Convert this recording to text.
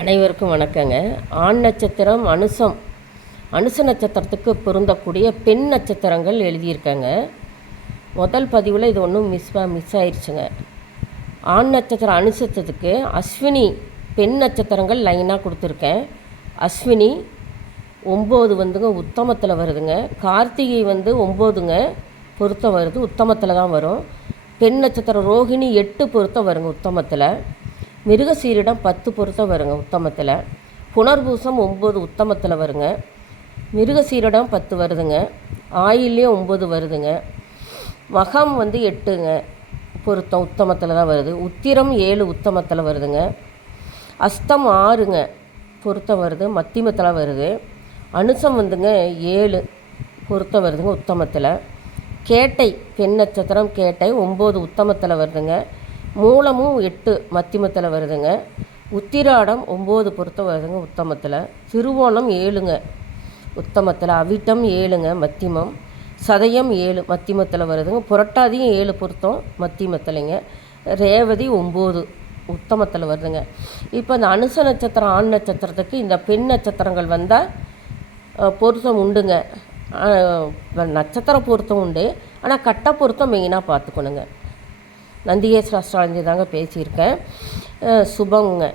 அனைவருக்கும் வணக்கங்க. ஆண் நட்சத்திரம் அனுசம். அனுச நட்சத்திரத்துக்கு பொருந்தக்கூடிய பெண் நட்சத்திரங்கள் எழுதியிருக்காங்க. முதல் பதிவில் இது ஒன்றும் மிஸ் மிஸ் ஆயிடுச்சுங்க ஆண் நட்சத்திரம் அனுசத்துக்கு அஸ்வினி பெண் நட்சத்திரங்கள் லைனாக கொடுத்துருக்கேன். அஸ்வினி ஒம்பது வந்துங்க உத்தமத்தில் வருதுங்க. கார்த்திகை வந்து ஒம்போதுங்க பொருத்தம் வருது உத்தமத்தில் தான் வரும். பெண் நட்சத்திரம் ரோகிணி எட்டு பொருத்தம் வருங்க உத்தமத்தில். மிருகசீரிடம் பத்து பொருத்தம் வருங்க உத்தமத்தில். புனர்பூசம் ஒம்பது உத்தமத்தில் வருங்க. மிருகசீரிடம் பத்து வருதுங்க. ஆயில்யம் ஒம்பது வருதுங்க. மகம் வந்து எட்டுங்க பொருத்தம் உத்தமத்தில் தான் வருது. உத்திரம் ஏழு உத்தமத்தில் வருதுங்க. அஸ்தம் ஆறுங்க பொருத்தம் வருது. மத்தியமத்தில் வருது. அனுசம் வந்துங்க ஏழு பொருத்தம் வருதுங்க உத்தமத்தில். கேட்டை பெண் நட்சத்திரம் கேட்டை ஒம்பது உத்தமத்தில் வருதுங்க. மூலமும் எட்டு மத்தியமத்தில் வருதுங்க. உத்திராடம் ஒம்பது பொருத்தம் வருதுங்க உத்தமத்தில். திருவோணம் ஏழுங்க உத்தமத்தில். அவிட்டம் ஏழுங்க மத்தியமம் சதயம் ஏழு மத்தியமத்தில் வருதுங்க. புரட்டாதியும் ஏழு பொருத்தம் மத்தியமத்திலைங்க ரேவதி ஒம்பது உத்தமத்தில் வருதுங்க. இப்போ இந்த அனுச நட்சத்திரம் ஆண் நட்சத்திரத்துக்கு இந்த பெண் நட்சத்திரங்கள் வந்தால் பொருத்தம் உண்டுங்க. நட்சத்திர பொருத்தம் உண்டு. ஆனால் கட்ட பொருத்தம் மெயினாக பார்த்துக்கணுங்க. நந்திகேஸ்வர அஸ்ட்ராலஜி தாங்க பேசியிருக்கேன். சுபங்க